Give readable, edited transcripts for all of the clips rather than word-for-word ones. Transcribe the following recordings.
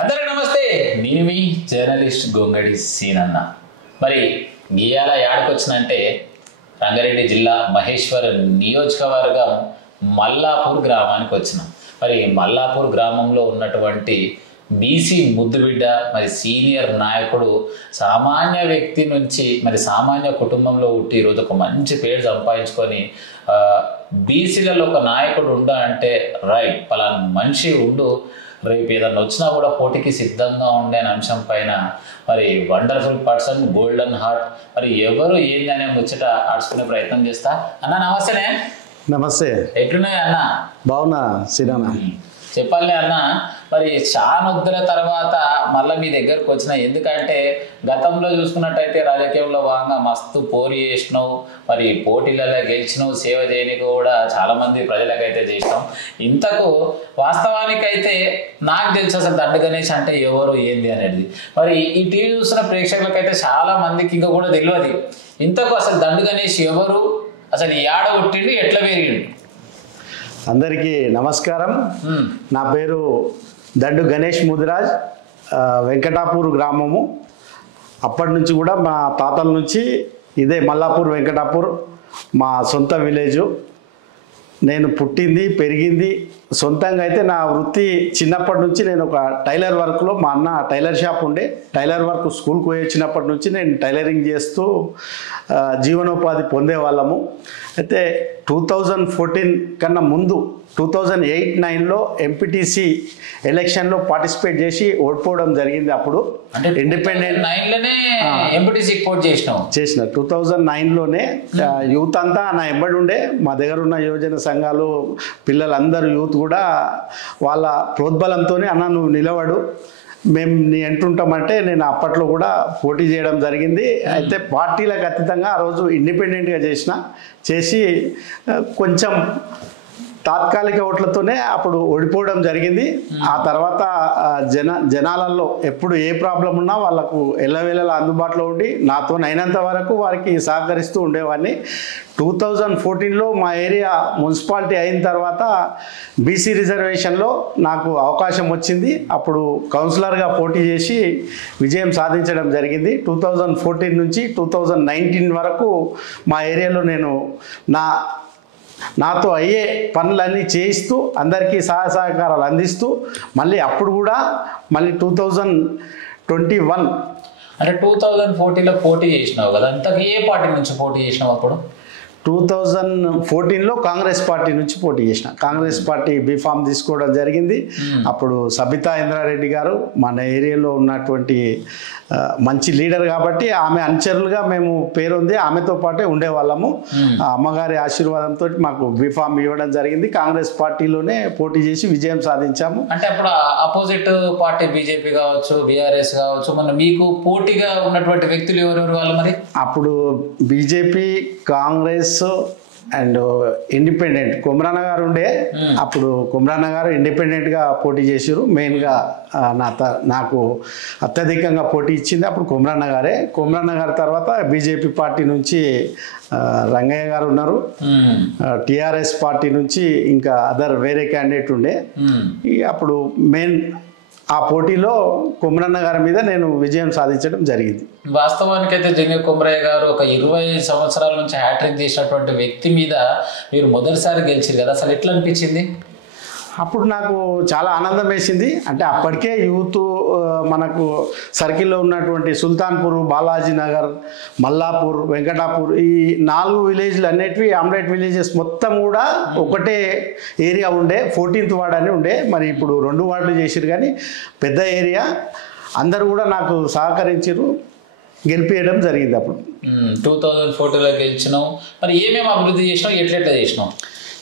అందరికీ నమస్తే. నేను మీ జర్నలిస్ట్ గొంగడి సీనన్న. మరి గీయాల యాడకొచ్చినంటే రంగారెడ్డి జిల్లా మహేశ్వర నియోజకవర్గం మల్లాపూర్ గ్రామానికి వచ్చినాం. మరి మల్లాపూర్ గ్రామంలో ఉన్నటువంటి బీసీ ముద్దుబిడ్డ, మరి సీనియర్ నాయకుడు, సామాన్య వ్యక్తి నుంచి మరి సామాన్య కుటుంబంలో పుట్టి ఈరోజు ఒక మంచి పేరు సంపాదించుకొని బీసీలలో ఒక నాయకుడు ఉండ అంటే రైట్ పలానా మనిషి ఉండు, రేపు ఏదన్నా వచ్చినా కూడా పోటీకి సిద్ధంగా ఉండే అంశం పైన మరి వండర్ఫుల్ పర్సన్, గోల్డెన్ హార్ట్, మరి ఎవరు ఏంది అనే ముచ్చట ఆడుచుకునే ప్రయత్నం చేస్తా. అన్న నమస్తేనే. నమస్తే. ఎట్లున్నాయి అన్న? బాగున్నా సిరానా. చెప్పాలి అన్న, మరి చానొద్దుల తర్వాత మళ్ళీ మీ దగ్గరకు వచ్చిన, ఎందుకంటే గతంలో చూసుకున్నట్టయితే రాజకీయంలో భాగంగా మస్తు పోటీ చేసినావు, మరి పోటీలలో గెలిచినావు, సేవ చేయడానికి కూడా చాలామంది ప్రజలకైతే చేసినాం. ఇంతకు వాస్తవానికైతే నాకు తెలుసు అసలు దండు గణేష్ అంటే ఎవరు ఏంది అనేది. మరి ఈ టీవీ చూస్తున్న ప్రేక్షకులకైతే చాలా మందికి ఇంకా కూడా తెలియదు ఇంతకు అసలు దండు గణేష్ ఎవరు, అసలు ఏడ పుట్టిండు, ఎట్లా పెరిగిండు. అందరికీ నమస్కారం. నా పేరు దండు గణేష్ ముదిరాజ్, వెంకటాపూర్ గ్రామము. అప్పటి నుంచి కూడా మా తాతల నుంచి ఇదే మల్లాపూర్ వెంకటాపూర్ మా సొంత విలేజు. నేను పుట్టింది పెరిగింది సొంతంగా అయితే నా వృత్తి చిన్నప్పటి నుంచి నేను ఒక టైలర్ వర్క్లో, మా అన్న టైలర్ షాప్ ఉండే, టైలర్ వర్క్ స్కూల్కి పోయి వచ్చినప్పటి నుంచి నేను టైలరింగ్ చేస్తూ జీవనోపాధి పొందేవాళ్ళము. అయితే 2014 కన్నా ముందు 2008-9లో ఎంపీటీసీ ఎలక్షన్లో పార్టిసిపేట్ చేసి ఓడిపోవడం జరిగింది. అప్పుడు అంటే ఇండిపెండెంట్ 9లోనే ఎంపీటీసీ పోటీ చేసిన 2009లోనే యూత్ అంతా నా ఎంబడి ఉండే. మా దగ్గర ఉన్న యువజన సంఘాలు పిల్లలందరూ యూత్ కూడా వాళ్ళ ప్రోద్బలంతోనే అన్న నువ్వు నిలబడు, మేము నీ అంటుంటామంటే నేను అప్పట్లో కూడా పోటీ చేయడం జరిగింది. అయితే పార్టీలకు అతీతంగా ఆ రోజు ఇండిపెండెంట్గా చేసి కొంచెం తాత్కాలిక ఓట్లతోనే అప్పుడు ఓడిపోవడం జరిగింది. ఆ తర్వాత జనాలలో ఎప్పుడు ఏ ప్రాబ్లం ఉన్నా వాళ్ళకు ఎల్లవేళలా అందుబాటులో ఉండి నాతో అయినంత వరకు వారికి సహకరిస్తూ ఉండేవాడిని. 2014లో మా ఏరియా మున్సిపాలిటీ అయిన తర్వాత బీసీ రిజర్వేషన్లో నాకు అవకాశం వచ్చింది. అప్పుడు కౌన్సిలర్గా పోటీ చేసి విజయం సాధించడం జరిగింది. 2014 నుంచి 2019 వరకు మా ఏరియాలో నేను నాతో అయ్యే పనులన్నీ చేయిస్తూ అందరికీ సహాయ సహకారాలు అందిస్తూ మళ్ళీ అప్పుడు కూడా మళ్ళీ 2021 అంటే 2014లో పోటీ చేసినావు కదా, అంతకు ఏ పార్టీ నుంచి పోటీ చేసినావు? అప్పుడు 2014లో కాంగ్రెస్ పార్టీ నుంచి పోటీ చేసిన. కాంగ్రెస్ పార్టీ బీఫామ్ తీసుకోవడం జరిగింది. అప్పుడు సబితా ఇంద్రారెడ్డి గారు మన ఏరియాలో ఉన్నటువంటి మంచి లీడర్ కాబట్టి ఆమె అనుచరులుగా మేము పేరుంది, ఆమెతో పాటే ఉండేవాళ్ళము. అమ్మగారి ఆశీర్వాదంతో మాకు బీఫామ్ ఇవ్వడం జరిగింది. కాంగ్రెస్ పార్టీలోనే పోటీ చేసి విజయం సాధించాము. అంటే అప్పుడు అపోజిట్ పార్టీ బీజేపీ కావచ్చు, బీఆర్ఎస్ కావచ్చు, మన మీకు పోటీగా ఉన్నటువంటి వ్యక్తులు ఎవరెవరు వాళ్ళు? మరి అప్పుడు BJP, Congress and independent Komaranna గారు ఉండే. అప్పుడు కొమరన్న గారు ఇండిపెండెంట్గా పోటీ చేసారు. మెయిన్గా నాకు అత్యధికంగా పోటీ ఇచ్చింది అప్పుడు కొమరన్న గారే. కొమరన్న గారి తర్వాత బీజేపీ పార్టీ నుంచి రంగయ్య గారు ఉన్నారు. టిఆర్ఎస్ పార్టీ నుంచి ఇంకా వేరే క్యాండిడేట్ ఉండే. అప్పుడు మెయిన్ ఆ పోటీలో కొమరన్న గారి మీద నేను విజయం సాధించడం జరిగింది. వాస్తవానికైతే జంగే కొమరయ్య గారు ఒక 20 సంవత్సరాల నుంచి హ్యాట్రిక్ చేసినటువంటి వ్యక్తి మీద మీరు మొదటిసారి గెలిచారు కదా, అసలు ఎట్లా అనిపించింది? అప్పుడు నాకు చాలా ఆనందం వేసింది. అంటే అప్పటికే యూత్ మనకు సర్కిల్లో ఉన్నటువంటి సుల్తాన్పూర్, బాలాజీ నగర్, మల్లాపూర్, వెంకటాపూర్ ఈ 4 విలేజ్లు అన్నిటివి ఆమ్లెట్ విలేజెస్ మొత్తం కూడా ఒకటే ఏరియా ఉండే. 14th వార్డ్ అని ఉండే. మరి ఇప్పుడు 2 వార్డులు చేసిరు కానీ పెద్ద ఏరియా. అందరూ కూడా నాకు సహకరించారు, గెలిపేయడం జరిగింది. అప్పుడు 2014లో గెలిచినావు. మరి ఏమేమి అభివృద్ధి చేసినావు, ఎట్లెట్లా చేసినావు?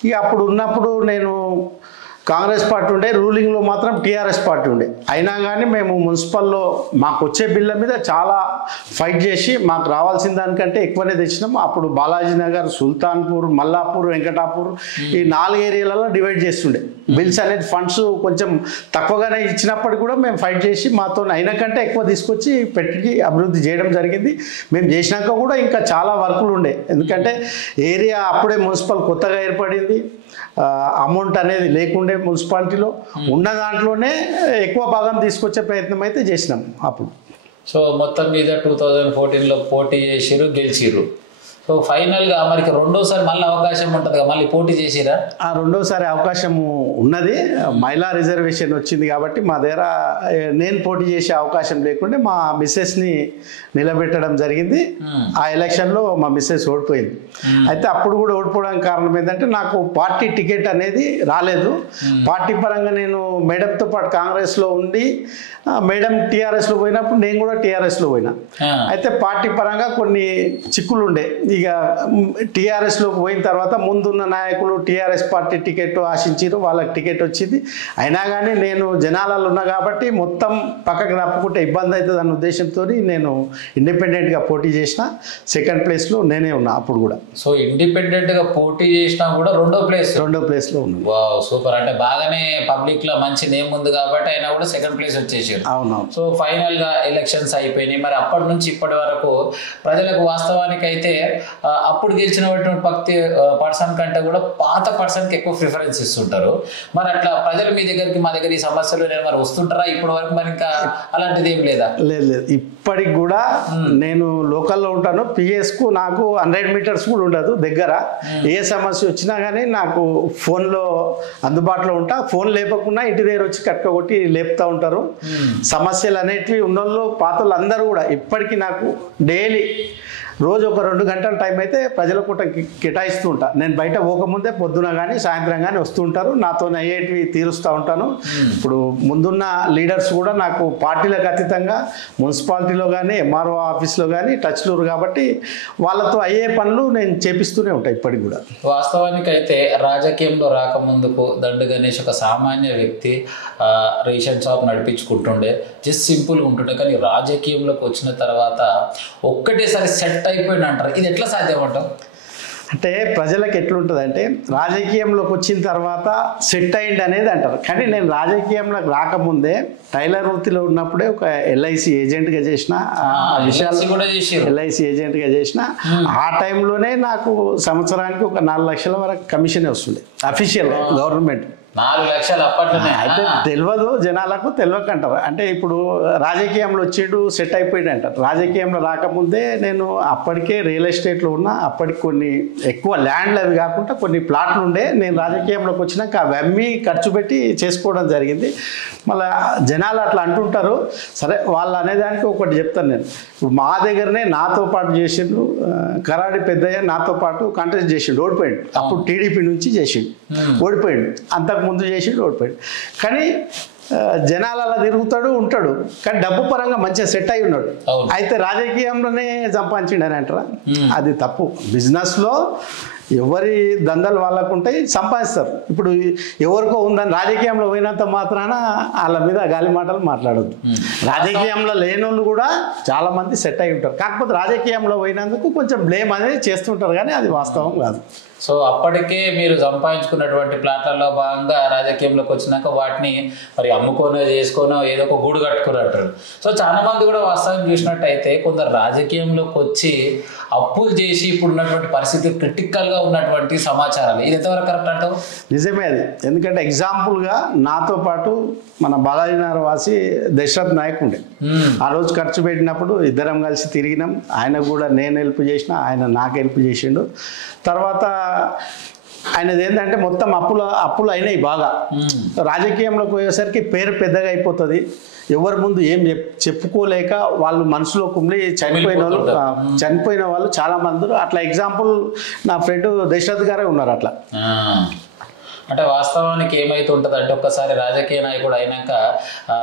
ఇక అప్పుడు ఉన్నప్పుడు నేను కాంగ్రెస్ పార్టీ ఉండే, రూలింగ్లో మాత్రం టీఆర్ఎస్ పార్టీ ఉండే. అయినా కానీ మేము మున్సిపల్లో మాకు వచ్చే బిల్ల మీద చాలా ఫైట్ చేసి మాకు రావాల్సిన దానికంటే ఎక్కువనే తెచ్చినాం. అప్పుడు బాలాజీ నగర్, సుల్తాన్పూర్, మల్లాపూర్, వెంకటాపూర్ ఈ 4 ఏరియాలలో డివైడ్ చేస్తుండే. బిల్స్ అనేది ఫండ్స్ కొంచెం తక్కువగానే ఇచ్చినప్పటికీ కూడా మేము ఫైట్ చేసి మాతో అయిన కంటే ఎక్కువ తీసుకొచ్చి పెట్టి అభివృద్ధి చేయడం జరిగింది. మేము చేసినాక కూడా ఇంకా చాలా వర్కులు ఉండే. ఎందుకంటే ఏరియా అప్పుడే మున్సిపల్ కొత్తగా ఏర్పడింది, అమౌంట్ అనేది లేకుండే మున్సిపాలిటీలో ఉన్న దాంట్లోనే ఎక్కువ భాగం తీసుకొచ్చే ప్రయత్నం అయితే చేసినాం అప్పుడు. సో మొత్తం మీద 2014లో పోటీ చేసిరు, గెలిచిర్రు. సో ఫైనల్గా మరి రెండోసారి మళ్ళీ అవకాశం ఉంటుంది కదా, మళ్ళీ పోటీ చేసిరా? ఆ రెండోసారి అవకాశము ఉన్నది. మహిళా రిజర్వేషన్ వచ్చింది కాబట్టి మా దగ్గర నేను పోటీ చేసే అవకాశం లేకుంటే మా మిస్సెస్ని నిలబెట్టడం జరిగింది. ఆ ఎలక్షన్లో మా మిస్సెస్ ఓడిపోయింది. అయితే అప్పుడు కూడా ఓడిపోవడానికి కారణం ఏంటంటే నాకు పార్టీ టికెట్ అనేది రాలేదు. పార్టీ పరంగా నేను మేడంతో పాటు కాంగ్రెస్లో ఉండి మేడం టీఆర్ఎస్లో పోయినప్పుడు నేను కూడా టీఆర్ఎస్లో పోయినా. అయితే పార్టీ పరంగా కొన్ని చిక్కులు ఉండే. ఇక టీఆర్ఎస్లోకి పోయిన తర్వాత ముందున్న నాయకులు టీఆర్ఎస్ పార్టీ టికెట్ ఆశించారు, వాళ్ళకి టికెట్ వచ్చింది. అయినా కానీ నేను జనాలలో ఉన్నా కాబట్టి మొత్తం పక్కకు తప్పుకుంటే ఇబ్బంది అవుతుంది అన్న ఉద్దేశంతో నేను ఇండిపెండెంట్గా పోటీ చేసిన. సెకండ్ ప్లేస్లో నేనే ఉన్నా అప్పుడు కూడా. సో ఇండిపెండెంట్గా పోటీ చేసినా కూడా రెండో ప్లేస్లో ఉన్నాను. Wow, super. అంటే బాగానే పబ్లిక్లో మంచి నేమ్ ఉంది కాబట్టి అయినా కూడా సెకండ్ ప్లేస్ వచ్చేసారు. అవునవును. సో ఫైనల్గా ఎలక్షన్స్ అయిపోయినాయి. మరి అప్పటి నుంచి ఇప్పటి వరకు ప్రజలకు వాస్తవానికి అయితే అప్పుడు గెలిచినటువంటి పర్సన్ కంటే కూడా పాత పర్సన్కి ఎక్కువ ప్రిఫరెన్స్ ఇస్తుంటారు. మరి అట్లా ప్రజలు మీ దగ్గరికి మా దగ్గర ఈ సమస్యలు మరి వస్తుంటారా ఇప్పటి వరకు? మరి ఇంకా అలాంటిది ఏం లేదా? లేదు, ఇప్పటికి కూడా నేను లోకల్లో ఉంటాను. పిఎస్కు నాకు 100 మీటర్స్ కూడా ఉండదు దగ్గర. ఏ సమస్య వచ్చినా కానీ నాకు ఫోన్లో అందుబాటులో ఉంటా. ఫోన్ లేపకుండా ఇంటి దగ్గర వచ్చి కట్టుకొట్టి లేపుతూ ఉంటారు. సమస్యలు అనేటివి ఉన్నోళ్ళు పాతలు అందరూ కూడా ఇప్పటికీ నాకు డైలీ రోజు ఒక 2 గంటల టైం అయితే ప్రజల కూట కేటాయిస్తూ ఉంటా. నేను బయట పోకముందే పొద్దున కానీ సాయంత్రం కానీ వస్తూ ఉంటారు, నాతో అయ్యేటివి తీరుస్తూ ఉంటాను. ఇప్పుడు ముందున్న లీడర్స్ కూడా నాకు పార్టీలకు అతీతంగా మున్సిపాలిటీలో కానీ ఎంఆర్ఓ ఆఫీస్లో కానీ టచ్లో కాబట్టి వాళ్ళతో అయ్యే పనులు నేను చేపిస్తూనే ఉంటాను ఇప్పటికి కూడా. వాస్తవానికి అయితే రాజకీయంలో రాకముందుకు దండు గణేష్ ఒక సామాన్య వ్యక్తి, రేషన్ షాప్ నడిపించుకుంటుండే, జస్ట్ సింపుల్గా ఉంటుండే. కానీ రాజకీయంలోకి వచ్చిన తర్వాత ఒక్కటేసారి సెట్ అయిపోయింది అంటారు. ఇది ఎట్లా సాధ్యం అంటారు? అంటే ప్రజలకు ఎట్లుంటుంది అంటే రాజకీయంలోకి వచ్చిన తర్వాత సెట్ అయింది అనేది అంటారు. కానీ నేను రాజకీయంలోకి రాకముందే టైలర్ వృత్తిలో ఉన్నప్పుడే ఒక ఎల్ఐసి ఏజెంట్గా చేసిన, ఎల్ఐసి ఏజెంట్గా చేసిన. ఆ టైంలోనే నాకు సంవత్సరానికి ఒక 4 లక్షల వరకు కమిషన్ వస్తుంది అఫీషియల్ గవర్నమెంట్. 4 లక్షలు అప్పట్లోనే. అయితే తెలియదు, జనాలకు తెలియకంటారు. అంటే ఇప్పుడు రాజకీయంలో వచ్చిండు సెట్ అయిపోయింది అంటారు. రాజకీయంలో రాకముందే నేను అప్పటికే రియల్ ఎస్టేట్లో ఉన్నా. అప్పటికి కొన్ని ఎక్కువ ల్యాండ్లు అవి కాకుండా కొన్ని ప్లాట్లు ఉండే. నేను రాజకీయంలోకి వచ్చినాక అవి అమ్మి ఖర్చు పెట్టి చేసుకోవడం జరిగింది. మళ్ళీ జనాలు అట్లా అంటుంటారు. సరే, వాళ్ళు అనేదానికి ఒకటి చెప్తాను నేను. మా దగ్గరనే నాతో పాటు చేసిండు కరాడి పెద్దయ్య, నాతో పాటు కంటెస్ట్ చేసిండు, ఓడిపోయాడు. అప్పుడు టీడీపీ నుంచి చేసిండు, ఓడిపోయాడు. అంతకు ముందు చేసిండు, ఓడిపోయాడు. కానీ జనాలు అలా తిరుగుతాడు ఉంటాడు, కానీ డబ్బు పరంగా మంచిగా సెట్ అయి ఉన్నాడు. అయితే రాజకీయంలోనే సంపాదించిండు అని అంటారా? అది తప్పు. బిజినెస్లో ఎవరి దందాలు వాళ్ళకు ఉంటాయి, సంపాదిస్తారు. ఇప్పుడు ఎవరికో ఉందని రాజకీయంలో పోయినంత మాత్రాన వాళ్ళ మీద గాలి మాటలు మాట్లాడద్దు. రాజకీయంలో లేనోళ్ళు కూడా చాలామంది సెట్ అయి ఉంటారు. కాకపోతే రాజకీయంలో పోయినందుకు కొంచెం బ్లేమ్ అనేది చేస్తుంటారు, కానీ అది వాస్తవం కాదు. సో అప్పటికే మీరు సంపాదించుకున్నటువంటి ప్లాట్లలో భాగంగా రాజకీయంలోకి వచ్చినాక వాటిని మరి అమ్ముకోనో చేసుకోనో ఏదో ఒక గూడు కట్టుకున్నట్టు. సో చాలా మంది కూడా వాస్తవం చూసినట్టయితే కొందరు రాజకీయంలోకి వచ్చి అప్పులు చేసి ఇప్పుడు ఉన్నటువంటి పరిస్థితి క్రిటికల్గా ఉన్నటువంటి సమాచారాలు, ఇది ఎంతవరకు కరెక్ట్ అంటావు? నిజమే అది. ఎందుకంటే ఎగ్జాంపుల్గా నాతో పాటు మన బాలాజీనగర్ వాసి దశరథ్ నాయక్ ఉండే. ఆ రోజు ఖర్చు పెట్టినప్పుడు ఇద్దరం కలిసి తిరిగినాం. ఆయన కూడా నేను హెల్ప్ చేసిన, ఆయన నాకు హెల్ప్ చేసిండు. తర్వాత ఆయనది ఏంటంటే మొత్తం అప్పులు అయినాయి బాగా. రాజకీయంలోకి పోయేసరికి పేరు పెద్దగా అయిపోతుంది. ఎవరి ముందు ఏం చెప్పుకోలేక వాళ్ళు మనసులో కుమిలి చనిపోయిన వాళ్ళు చాలా మంది. అట్లా ఎగ్జాంపుల్ నా ఫ్రెండ్ దశరథ్ గారే ఉన్నారు. అట్లా అంటే వాస్తవానికి ఏమైతుంటుంది అంటే ఒక్కసారి రాజకీయ నాయకుడు అయినాక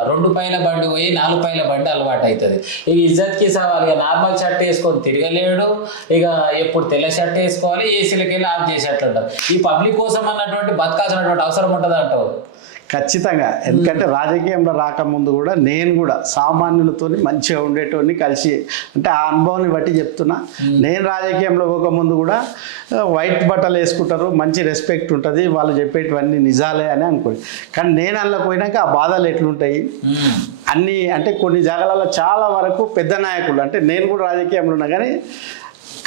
2 పైల బండి పోయి 4 పైల బండి అలవాటు అవుతుంది. ఇక ఇజ్జత్కి సవాల్. ఇక నార్మల్ షర్ట్ వేసుకొని తిరగలేడు, ఇక ఎప్పుడు తెల్ల షర్ట్ వేసుకోవాలి, ఏసీలకి వెళ్ళి ఆఫ్ చేసేట్లుంటారు. ఈ పబ్లిక్ కోసం అన్నటువంటి బతకాల్సినటువంటి అవసరం ఉంటుంది అంటావు? ఖచ్చితంగా. ఎందుకంటే రాజకీయంలో రాకముందు కూడా నేను కూడా సామాన్యులతో మంచిగా ఉండేటోని కలిసి, అంటే ఆ అనుభవాన్ని బట్టి చెప్తున్నా. నేను రాజకీయంలో పోకముందు కూడా వైట్ బట్టలు వేసుకుంటారు, మంచి రెస్పెక్ట్ ఉంటుంది, వాళ్ళు చెప్పేటివన్నీ నిజాలే అని అనుకోండి. కానీ నేను అందులో పోయినాక ఆ బాధలు ఎట్లుంటాయి అన్నీ, అంటే కొన్ని జాగాలలో చాలా వరకు పెద్ద నాయకులు, అంటే నేను కూడా రాజకీయంలో ఉన్నా కానీ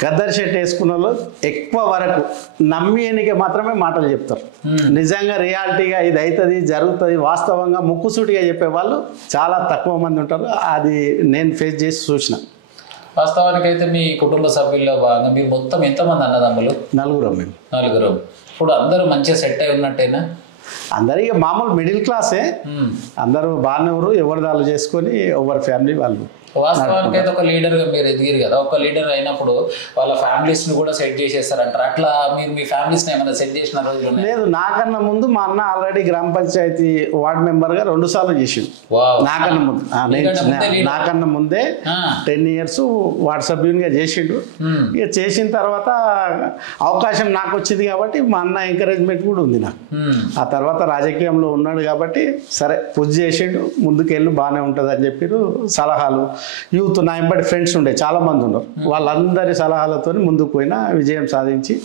ఖద్దరు షర్ట్ వేసుకున్న వాళ్ళు ఎక్కువ వరకు నమ్మేనికే మాత్రమే మాటలు చెప్తారు. నిజంగా రియాలిటీగా ఇది అవుతుంది జరుగుతుంది వాస్తవంగా ముక్కుసూటిగా చెప్పే వాళ్ళు చాలా తక్కువ మంది ఉంటారు. అది నేను ఫేస్ చేసి చూసిన. వాస్తవానికి అయితే మీ కుటుంబ సభ్యుల్లో భాగంగా మీరు మొత్తం ఎంతమంది అన్నదమ్ములు? నలుగురం మేము. నలుగురు. ఇప్పుడు అందరూ మంచిగా సెట్ అయి ఉన్నట్టేనా? అందరికీ మామూలు మిడిల్ క్లాసే, అందరూ బాగానే ఎవరు ఎవరి దాళ్ళు చేసుకొని ఎవరి ఫ్యామిలీ వాళ్ళు. వాస్తవానికి అయితే ఒక లీడర్గా మీరు ఎదిగారు కదా, ఒక లీడర్ అయినప్పుడు వాళ్ళ ఫ్యామిలీస్ని కూడా సెట్ చేసేస్తారంటారు. అట్లా మీరు మీ ఫ్యామిలీస్ని ఏమైనా సెట్ చేసిన రోజులు? లేదు, నాకన్నా ముందు మా అన్న ఆల్రెడీ గ్రామ పంచాయతీ వార్డు మెంబర్గా 2 సార్లు చేసిండు. నాకన్నా ముందు నాకన్నా ముందే 10 years వార్డు సభ్యునిగా చేసిండు. ఇక చేసిన తర్వాత అవకాశం నాకు వచ్చింది కాబట్టి మా అన్న ఎంకరేజ్మెంట్ కూడా ఉంది నాకు. ఆ తర్వాత రాజకీయంలో ఉన్నాడు కాబట్టి సరే పుష్ చేసిండు, ముందుకెళ్ళి బాగానే ఉంటుంది అని చెప్పారు. సలహాలు యూత్ నా ఎంబడి ఫ్రెండ్స్ ఉండే చాలామంది ఉన్నారు, వాళ్ళందరి సలహాలతో ముందుకు పోయినా విజయం సాధించి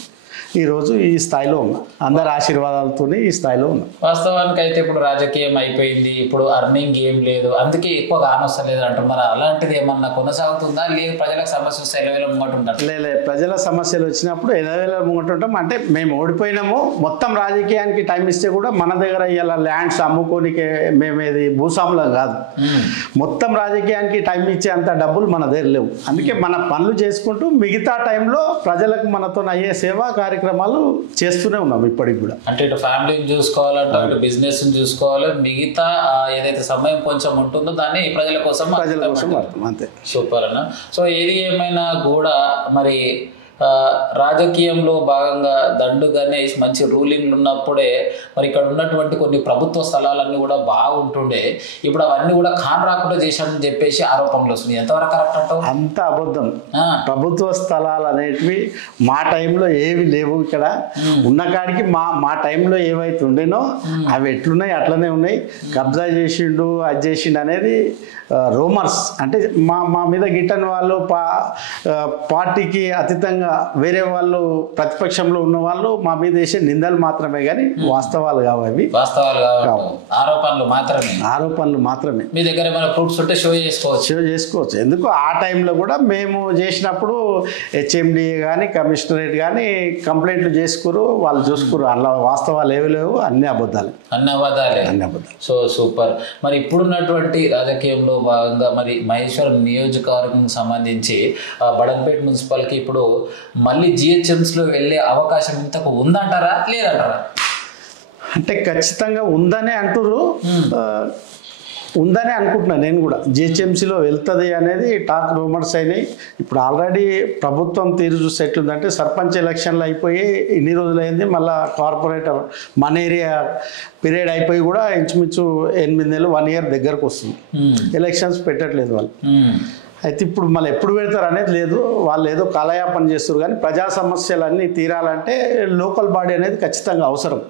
ఈరోజు ఈ స్థాయిలో ఉన్నా. అందరి ఆశీర్వాదాలతో ఈ స్థాయిలో ఉన్నా. వాస్తవానికి అయితే ఇప్పుడు రాజకీయం అయిపోయింది, ఇప్పుడు అర్నింగ్ ఏం లేదు, అందుకే ఎక్కువ కానొస్తలేదు అంటారు. మరి అలాంటిది ఏమన్నా కొనసాగుతుందా? లేదు ప్రజలకు సమస్య వస్తే ఎలవేళ ముంగట ఉంటారు? లేదు, ప్రజల సమస్యలు వచ్చినప్పుడు ఎలవేళ ముంగట ఉంటాం. అంటే మేము ఓడిపోయినాము, మొత్తం రాజకీయానికి టైం ఇస్తే కూడా మన దగ్గర ఇలా ల్యాండ్స్ అమ్ముకోనికే మేమేది భూస్వాములం కాదు. మొత్తం రాజకీయానికి టైం ఇచ్చే అంత డబ్బులు మన దగ్గర లేవు. అందుకే మన పనులు చేసుకుంటూ మిగతా టైంలో ప్రజలకు మనతో అయ్యే సేవా కార్యక్రమాలు చేస్తూనే ఉన్నాం ఇప్పటికి కూడా. అంటే ఇటు ఫ్యామిలీని చూసుకోవాలంటే ఇటు బిజినెస్ చూసుకోవాలి, మిగతా ఏదైతే సమయం కొంచెం ఉంటుందో దాన్ని ప్రజల కోసం అంతే. సూపర్ అన్న. సో ఏది ఏమైనా కూడా మరి రాజకీయంలో భాగంగా దండు గణేష్ మంచి రూలింగ్లు ఉన్నప్పుడే మరి ఇక్కడ ఉన్నటువంటి కొన్ని ప్రభుత్వ స్థలాలన్నీ కూడా బాగుంటుండే. ఇప్పుడు అవన్నీ కూడా ఖాన్ రాకుండా చేశామని చెప్పేసి ఆరోపణలు వస్తున్నాయి. ఎంతవరకు కరెక్ట్ అంటావు? అంత అబద్ధం. ప్రభుత్వ స్థలాలు అనేటివి మా టైంలో ఏవి లేవు. ఇక్కడ ఉన్న కాడికి మా టైంలో ఏవైతే ఉండేనో అవి ఎట్లున్నాయి అట్లనే ఉన్నాయి. కబ్జా చేసిండు అది చేసిండు అనేది రూమర్స్. అంటే మా మీద గిట్టని వాళ్ళు పార్టీకి అతీతంగా వేరే వాళ్ళు ప్రతిపక్షంలో ఉన్న వాళ్ళు మా మీద వేసే నిందలు మాత్రమే కానీ వాస్తవాలు కావు. అవి వాస్తవాలు కావు, ఆరోపణలు మాత్రమే. మీ దగ్గర ఏమైనా ప్రూఫ్స్ ఉంటే షో చేసుకోవచ్చు. ఎందుకు ఆ టైంలో కూడా మేము చేసినప్పుడు హెచ్ఎండి కానీ కమిషనరేట్ కానీ కంప్లైంట్లు చేసుకురు, వాళ్ళు చూసుకురు. అలా వాస్తవాలు ఏవి లేవు, అన్ని అబద్ధాలే. So super. మరి ఇప్పుడున్నటువంటి రాజకీయంలో భాగంగా మరి మహేశ్వరం నియోజకవర్గం సంబంధించి బడంపేట మున్సిపల్కి ఇప్పుడు మళ్ళీ జిహెచ్ఎంసీలో వెళ్ళే అవకాశం ఇంతకు ఉందంటారా లేదంటారా? అంటే ఖచ్చితంగా ఉందనే అంటారు, ఉందనే అనుకుంటున్నాను నేను కూడా. జిహెచ్ఎంసీలో వెళ్తుంది అనేది టాక్ రూమర్స్ అయినాయి. ఇప్పుడు ఆల్రెడీ ప్రభుత్వం తీరు చూస్తే ఎట్లుందంటే సర్పంచ్ ఎలక్షన్లు అయిపోయి ఇన్ని రోజులైంది, మళ్ళీ కార్పొరేటర్ మన ఏరియా పీరియడ్ అయిపోయి కూడా ఇంచుమించు 8 నెలలు 1 year దగ్గరకు వస్తుంది. ఎలక్షన్స్ పెట్టట్లేదు వాళ్ళు. అయితే ఇప్పుడు మళ్ళీ ఎప్పుడు పెడతారు అనేది లేదు. వాళ్ళు ఏదో కాలయాపన చేస్తారు. కానీ ప్రజా సమస్యలన్నీ తీరాలంటే లోకల్ బాడీ అనేది ఖచ్చితంగా అవసరం.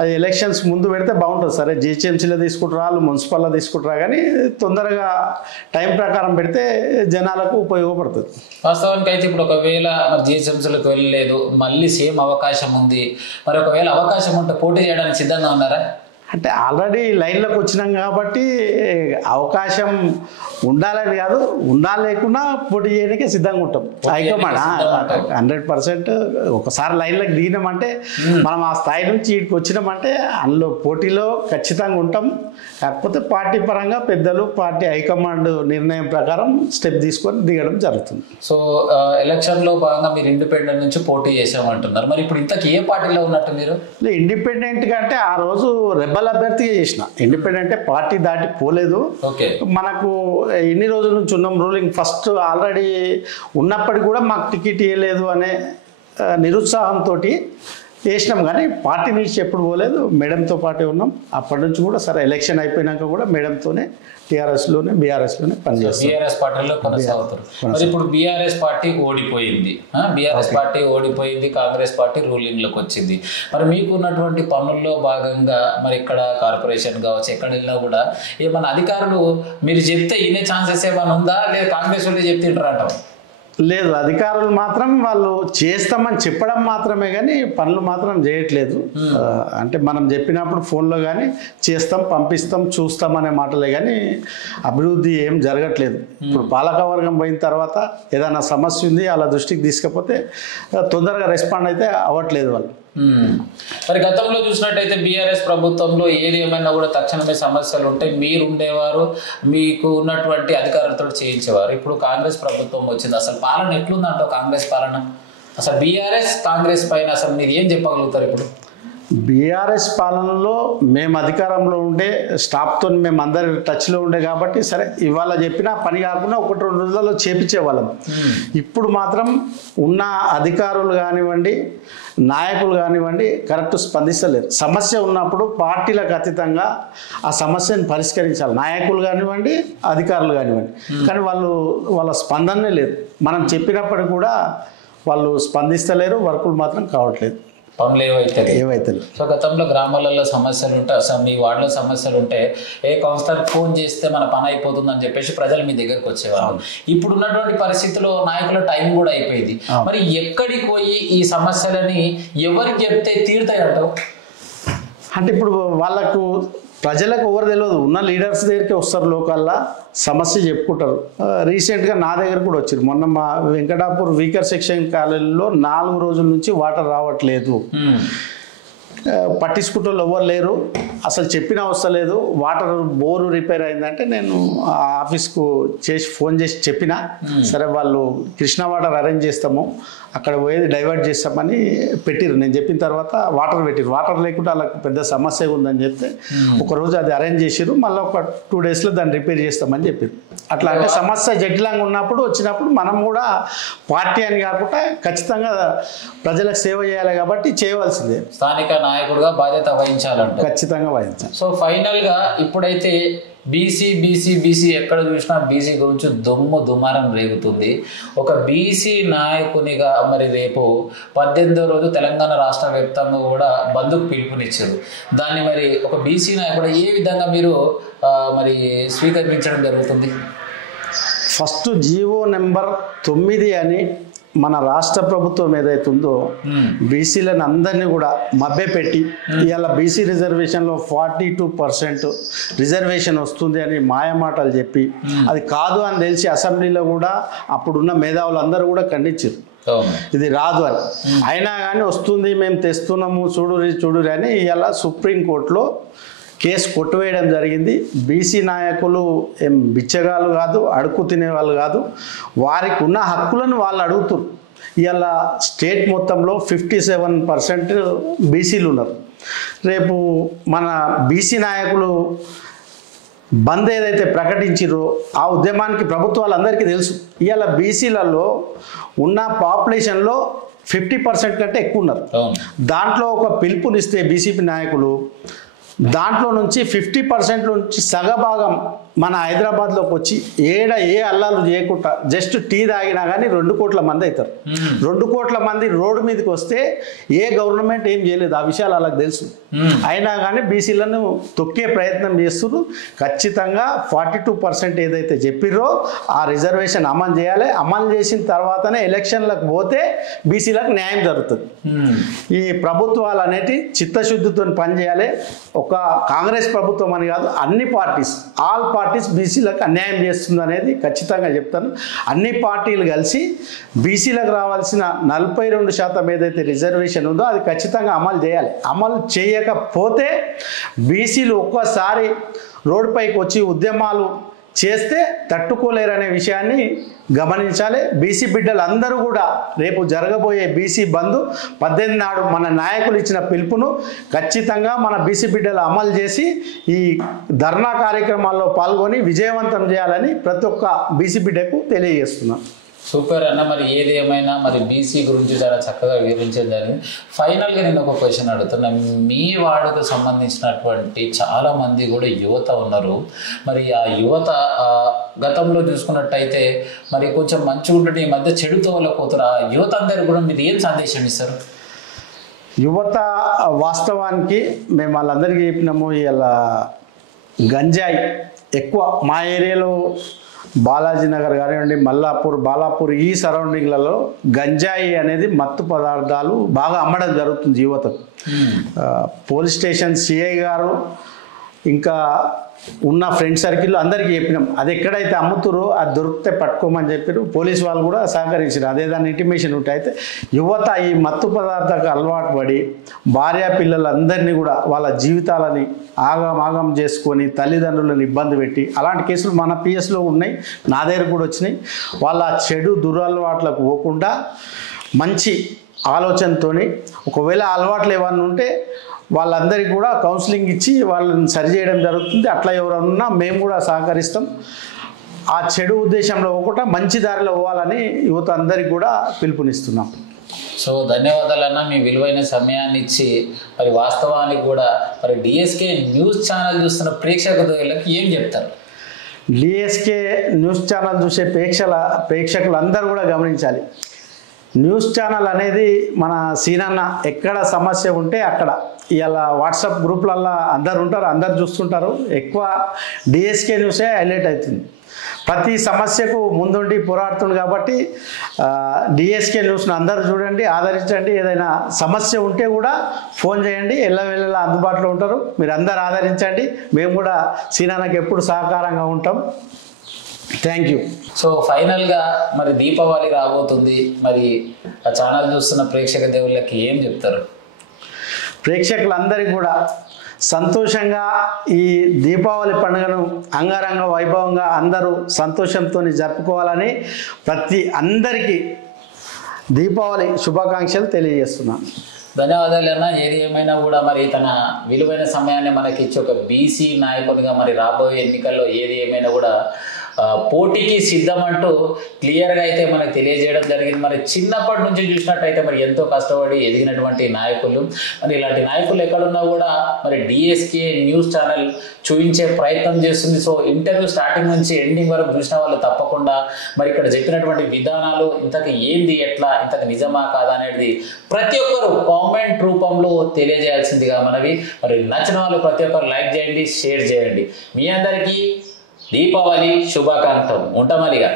అది ఎలక్షన్స్ ముందు పెడితే బాగుంటుంది. సరే జిహెచ్ఎంసీలో తీసుకుంటారా, వాళ్ళు మున్సిపల్లో తీసుకుంటారా, కానీ తొందరగా టైం ప్రకారం పెడితే జనాలకు ఉపయోగపడుతుంది. వాస్తవానికి అయితే ఇప్పుడు ఒకవేళ మరి జిహెచ్ఎంసీలకు వెళ్ళలేదు, మళ్ళీ సేమ్ అవకాశం ఉంది, మరి ఒకవేళ అవకాశం ఉంటే పోటీ చేయడానికి సిద్ధంగా ఉన్నారా? అంటే ఆల్రెడీ లైన్లోకి వచ్చినాం కాబట్టి అవకాశం ఉండాలని కాదు, ఉండాలి లేకుండా పోటీ చేయడానికే సిద్ధంగా ఉంటాం. హైకమాండ్ 100% ఒకసారి లైన్లోకి దిగినామంటే మనం ఆ స్థాయి నుంచి ఇక్కడికి వచ్చినామంటే అందులో పోటీలో ఖచ్చితంగా ఉంటాం. కాకపోతే పార్టీ పరంగా పెద్దలు పార్టీ హైకమాండ్ నిర్ణయం ప్రకారం స్టెప్ తీసుకొని దిగడం జరుగుతుంది. సో ఎలక్షన్లో భాగంగా మీరు ఇండిపెండెంట్ నుంచి పోటీ చేసామంటున్నారు. మరి ఇప్పుడు ఇంతకు ఏ పార్టీలో ఉన్నట్టు మీరు? ఇండిపెండెంట్ కంటే ఆ రోజు రెబల్ అభ్యర్థిగా చేసిన. ఇండిపెండెంట్ పార్టీ దాటి పోలేదు. మనకు ఎన్ని రోజుల నుంచి ఉన్నాం రూలింగ్. ఫస్ట్ ఆల్రెడీ ఉన్నప్పటికీ కూడా మాకు టికెట్ ఇవ్వలేదు అనే నిరుత్సాహంతో వేసినాం, కానీ పార్టీ నుంచి ఎప్పుడు పోలేదు. మేడంతో పాటే ఉన్నాం అప్పటి నుంచి కూడా. సరే ఎలక్షన్ అయిపోయినాక కూడా మేడంతోనే టీఆర్ఎస్లోనే బీఆర్ఎస్లోనే పనిచేస్తాం. బీఆర్ఎస్ పార్టీలో కొనసాగుతారు. మరి ఇప్పుడు బీఆర్ఎస్ పార్టీ ఓడిపోయింది, కాంగ్రెస్ పార్టీ రూలింగ్లోకి వచ్చింది. మరి మీకు ఉన్నటువంటి పనుల్లో భాగంగా మరి ఇక్కడ కార్పొరేషన్ కావచ్చు ఎక్కడ వెళ్ళినా కూడా ఏమన్నా అధికారులు మీరు చెప్తే ఇనే ఛాన్సెస్ ఏమైనా ఉందా, లేదా కాంగ్రెస్ వాళ్ళు చెప్తుంటారంట? లేదు, అధికారులు మాత్రం వాళ్ళు చేస్తామని చెప్పడం మాత్రమే కానీ పనులు మాత్రం చేయట్లేదు. అంటే మనం చెప్పినప్పుడు ఫోన్లో కానీ చేస్తాం, పంపిస్తాం, చూస్తాం అనే మాటలే కానీ అభివృద్ధి ఏం జరగట్లేదు. ఇప్పుడు పాలకవర్గం పోయిన తర్వాత ఏదైనా సమస్య ఉంది అలా దృష్టికి తీసుకపోతే తొందరగా రెస్పాండ్ అయితే అవ్వట్లేదు వాళ్ళు. మరి గతంలో చూసినట్టయితే బీఆర్ఎస్ ప్రభుత్వంలో ఏది ఏమైనా కూడా తక్షణమే సమస్యలు ఉంటే మీరు ఉండేవారు, మీకు ఉన్నటువంటి అధికారులతో చేయించేవారు. ఇప్పుడు కాంగ్రెస్ ప్రభుత్వం వచ్చింది, అసలు పాలన ఎట్లుందంటో కాంగ్రెస్ పాలన, అసలు బీఆర్ఎస్ కాంగ్రెస్ పైన అసలు మీరు ఏం చెప్పగలుగుతారు? ఇప్పుడు బీఆర్ఎస్ పాలనలో మేము అధికారంలో ఉండే స్టాఫ్తో మేము అందరి టచ్లో ఉండే కాబట్టి సరే ఇవాళ చెప్పినా పని కాకుండా 1-2 రోజులలో చేపించేవాళ్ళం. ఇప్పుడు మాత్రం ఉన్న అధికారులు కానివ్వండి, నాయకులు కానివ్వండి కరెక్ట్ స్పందిస్తలేరు. సమస్య ఉన్నప్పుడు పార్టీలకు అతీతంగా ఆ సమస్యను పరిష్కరించాలి, నాయకులు కానివ్వండి, అధికారులు కానివ్వండి. కానీ వాళ్ళ స్పందనే లేదు. మనం చెప్పినప్పటికీ కూడా వాళ్ళు స్పందిస్తలేరు, వర్కులు మాత్రం కావట్లేదు, పనులు ఏవైతే. సో గతంలో గ్రామాలలో సమస్యలు ఉంటే, అసలు మీ వార్డులో సమస్యలు ఉంటే కౌన్సిలర్ ఫోన్ చేస్తే మన పని అయిపోతుందని చెప్పేసి ప్రజలు మీ దగ్గరకు వచ్చేవారు. ఇప్పుడు ఉన్నటువంటి పరిస్థితుల్లో నాయకుల టైం కూడా అయిపోయింది. మరి ఎక్కడికి పోయి ఈ సమస్యలని ఎవరికి చెప్తే తీరుతాయంటావు? అంటే ఇప్పుడు వాళ్ళకు ప్రజలకు ఎవరు తెలియదు, ఉన్న లీడర్స్ దగ్గరికి వస్తారు, లోకల్లా సమస్య చెప్పుకుంటారు. రీసెంట్గా నా దగ్గర కూడా వచ్చారు. మొన్న మా వెంకటాపూర్ వీకర్ సెక్షన్ కాలేజీలో 4 రోజుల నుంచి వాటర్ రావట్లేదు, పట్టించుకుంటూ ఎవరు లేరు, అసలు చెప్పిన అవసరం లేదు. వాటర్ బోరు రిపేర్ అయిందంటే నేను ఆఫీస్కు ఫోన్ చేసి చెప్పిన, సరే వాళ్ళు కృష్ణా వాటర్ అరేంజ్ చేస్తాము, అక్కడ పోయేది డైవర్ట్ చేస్తామని పెట్టిరు. నేను చెప్పిన తర్వాత వాటర్ పెట్టిరు. వాటర్ లేకుండా వాళ్ళకి పెద్ద సమస్య ఉందని చెప్తే ఒకరోజు అది అరేంజ్ చేసిరు, మళ్ళీ ఒక 2 డేస్లో దాన్ని రిపేర్ చేస్తామని చెప్పారు. అట్లా అంటే సమస్య జటిలంగా వచ్చినప్పుడు మనం కూడా పార్టీ అని కాకుండా ఖచ్చితంగా ప్రజలకు సేవ చేయాలి కాబట్టి చేయవలసిందే. స్థానిక నాయకుడుగా బాధ్యత వహించాలంటే ఖచ్చితంగా వహించాలి. సో ఫైనల్గా ఇప్పుడైతే బీసీ ఎక్కడ చూసినా బీసీ గురించి దుమారం రేగుతుంది. ఒక బీసీ నాయకునిగా మరి రేపు 18వ రోజు తెలంగాణ రాష్ట్ర వ్యాప్తంగా కూడా బంద్కు పిలుపునిచ్చారు. దాన్ని మరి ఒక బీసీ నాయకుడు ఏ విధంగా మీరు మరి స్వీకరించడం జరుగుతుంది? ఫస్ట్ జీవో నెంబర్ 9 అని మన రాష్ట్ర ప్రభుత్వం ఏదైతే ఉందో బీసీలను అందరినీ కూడా మభ్యపెట్టి ఇవాళ బీసీ రిజర్వేషన్లో 42% రిజర్వేషన్ వస్తుంది అని మాయమాటలు చెప్పి అది కాదు అని తెలిసి అసెంబ్లీలో కూడా అప్పుడున్న మేధావులు అందరూ కూడా ఖండించారు, ఇది రాదు అని. అయినా కానీ వస్తుంది, మేము తెస్తున్నాము, చూడురి అని ఇవాళ సుప్రీంకోర్టులో కేసు కొట్టువేయడం జరిగింది. బీసీ నాయకులు ఏం బిచ్చగాళ్ళు కాదు, అడుక్కు తినేవాళ్ళు కాదు, వారికి ఉన్న హక్కులను వాళ్ళు అడుగుతారు. ఇవాళ స్టేట్ మొత్తంలో 57% బీసీలు ఉన్నారు. రేపు మన బీసీ నాయకులు బంద్ ఏదైతే ప్రకటించారో ఆ ఉద్యమానికి ప్రభుత్వాలందరికీ తెలుసు. ఇవాళ బీసీలలో ఉన్న పాపులేషన్లో 50% కంటే ఎక్కువ ఉన్నారు. దాంట్లో ఒక పిలుపునిస్తే బీసీపీ నాయకులు దాంట్లో నుంచి 50% నుంచి సగభాగం మన హైదరాబాద్లోకి వచ్చి ఏ అల్లాలు చేయకుండా జస్ట్ టీ తాగినా కానీ 2 కోట్ల మంది అవుతారు. 2 కోట్ల మంది రోడ్డు మీదకి వస్తే ఏ గవర్నమెంట్ ఏం చేయలేదు, ఆ విషయాలు వాళ్ళకి తెలుసు. అయినా కానీ బీసీలను తొక్కే ప్రయత్నం చేస్తున్నారు. ఖచ్చితంగా 42% ఏదైతే చెప్పిర్రో ఆ రిజర్వేషన్ అమలు చేయాలి. అమలు చేసిన తర్వాతనే ఎలక్షన్లకు పోతే బీసీలకు న్యాయం జరుగుతుంది. ఈ ప్రభుత్వాలు అనేటి చిత్తశుద్ధితో పనిచేయాలి. ఒక కాంగ్రెస్ ప్రభుత్వం అని కాదు, అన్ని పార్టీస్, ఆల్ పార్టీస్ బీసీలకు అన్యాయం చేస్తుంది అనేది ఖచ్చితంగా చెప్తాను. అన్ని పార్టీలు కలిసి బీసీలకు రావాల్సిన 42% ఏదైతే రిజర్వేషన్ ఉందో అది ఖచ్చితంగా అమలు చేయాలి. అమలు చేయకపోతే బీసీలు ఒక్కసారి రోడ్డుపైకి వచ్చి ఉద్యమాలు చేస్తే తట్టుకోలేరనే విషయాన్ని గమనించాలి. బీసీ బిడ్డలందరూ కూడా రేపు జరగబోయే బీసీ బంద్ 18 నాడు మన నాయకులు ఇచ్చిన పిలుపును ఖచ్చితంగా మన బీసీ బిడ్డలు అమలు చేసి ఈ ధర్నా కార్యక్రమాల్లో పాల్గొని విజయవంతం చేయాలని ప్రతి ఒక్క బీసీ బిడ్డకు తెలియజేస్తున్నాను. సూపర్ అన్న. మరి ఏది ఏమైనా మరి బీసీ గురించి చాలా చక్కగా వివరించేదాన్ని. ఫైనల్గా నేను ఒక క్వశ్చన్ అడుగుతున్నా. మీ వార్డుకు సంబంధించినటువంటి చాలామంది కూడా యువత ఉన్నారు. మరి ఆ యువత గతంలో చూసుకున్నట్టయితే మరి కొంచెం మంచిగా ఉంటుంటే ఈ మధ్య చెడుతో పోతారు. ఆ యువత అందరూ కూడా మీరు ఏం సందేశం ఇస్తారు? యువత వాస్తవానికి మేము వాళ్ళందరికీ చెప్పినాము, ఇలా గంజాయి ఎక్కువ మా ఏరియాలో బాలాజీ నగర్ కానివ్వండి, మల్లాపూర్, బాలాపూర్ ఈ సరౌండింగ్లలో గంజాయి అనేది మత్తు పదార్థాలు బాగా అమ్మడం జరుగుతుంది యువతకు. పోలీస్ స్టేషన్ సిఐ గారు ఇంకా ఉన్న ఫ్రెండ్ సర్కిల్ అందరికీ చెప్పినాం, అది ఎక్కడైతే అమ్ముతురో అది దొరికితే పట్టుకోమని చెప్పారు. పోలీసు వాళ్ళు కూడా సహకరించారు, అదే దాని ఇంటిమేషన్ ఉంటే. అయితే యువత ఈ మత్తు పదార్థాలకు అలవాటు పడి భార్య పిల్లలందరినీ కూడా వాళ్ళ జీవితాలని ఆగం చేసుకొని తల్లిదండ్రులను ఇబ్బంది పెట్టి అలాంటి కేసులు మన పిఎస్లో ఉన్నాయి, నా దగ్గర కూడా వచ్చినాయి. వాళ్ళ చెడు దురలవాట్లకు పోకుండా మంచి ఆలోచనతోని ఒకవేళ అలవాట్లు ఏమన్నా ఉంటే వాళ్ళందరికీ కూడా కౌన్సిలింగ్ ఇచ్చి వాళ్ళని సరిచేయడం జరుగుతుంది. అట్లా ఎవరన్నా మేము కూడా సహకరిస్తాం. ఆ చెడు ఉద్దేశంలో ఒకటి మంచి దారిలో పోవాలని యువత అందరికీ కూడా పిలుపునిస్తున్నాం. సో ధన్యవాదాలన్నా, మీ విలువైన సమయాన్ని ఇచ్చి మరి వాస్తవానికి కూడా మరి డిఎస్కే న్యూస్ ఛానల్ చూస్తున్న ప్రేక్షకులకు ఏం చెప్తారు? డిఎస్కే న్యూస్ ఛానల్ చూసే ప్రేక్షకులందరూ కూడా గమనించాలి, న్యూస్ ఛానల్ అనేది మన సీనన్న ఎక్కడ సమస్య ఉంటే అక్కడ ఇలా వాట్సాప్ గ్రూప్లల్లో అందరు ఉంటారు, అందరు చూస్తుంటారు. ఎక్కువ డిఎస్కే న్యూసే హైలైట్ అవుతుంది. ప్రతి సమస్యకు ముందుండి పోరాడుతుంది కాబట్టి డిఎస్కే న్యూస్ను అందరూ చూడండి, ఆదరించండి. ఏదైనా సమస్య ఉంటే కూడా ఫోన్ చేయండి, ఎల్లవెల్లలా అందుబాటులో ఉంటారు. మీరు అందరు ఆదరించండి, మేము కూడా సీనన్నకి ఎప్పుడు సహకారంగా ఉంటాం. Thank you. సో ఫైనల్గా మరి దీపావళి రాబోతుంది, మరి ఆ ఛానల్ చూస్తున్న ప్రేక్షక దేవుళ్ళకి ఏం చెప్తారు? ప్రేక్షకులందరికీ కూడా సంతోషంగా ఈ దీపావళి పండుగను అంగరంగ వైభవంగా అందరూ సంతోషంతో జరుపుకోవాలని ప్రతి అందరికీ దీపావళి శుభాకాంక్షలు తెలియజేస్తున్నాను. ధన్యవాదాలు అన్న. ఏది ఏమైనా కూడా మరి తన విలువైన సమయాన్ని మనకి ఇచ్చి ఒక బీసీ నాయకునిగా మరి రాబోయే ఎన్నికల్లో ఏది ఏమైనా కూడా పోటీకి సిద్ధమంటూ క్లియర్గా అయితే మనకు తెలియజేయడం జరిగింది. మరి చిన్నప్పటి నుంచి చూసినట్టయితే మరి ఎంతో కష్టపడి ఎదిగినటువంటి నాయకులు, మరి ఇలాంటి నాయకులు ఎక్కడున్నా కూడా మరి డిఎస్కే న్యూస్ ఛానల్ చూపించే ప్రయత్నం చేస్తుంది. సో ఇంటర్వ్యూ స్టార్టింగ్ నుంచి ఎండింగ్ వరకు చూసిన వాళ్ళు తప్పకుండా మరి ఇక్కడ చెప్పినటువంటి విధానాలు ఇంతకు ఏంది, ఎట్లా, ఇంతకు నిజమా కాదా అనేది ప్రతి ఒక్కరు కామెంట్ రూపంలో తెలియజేయాల్సిందిగా మనవి. మరి నచ్చిన వాళ్ళు ప్రతి ఒక్కరు లైక్ చేయండి, షేర్ చేయండి. మీ అందరికీ దీపావళి శుభాకాంక్షలు. ఉంటామనిగా.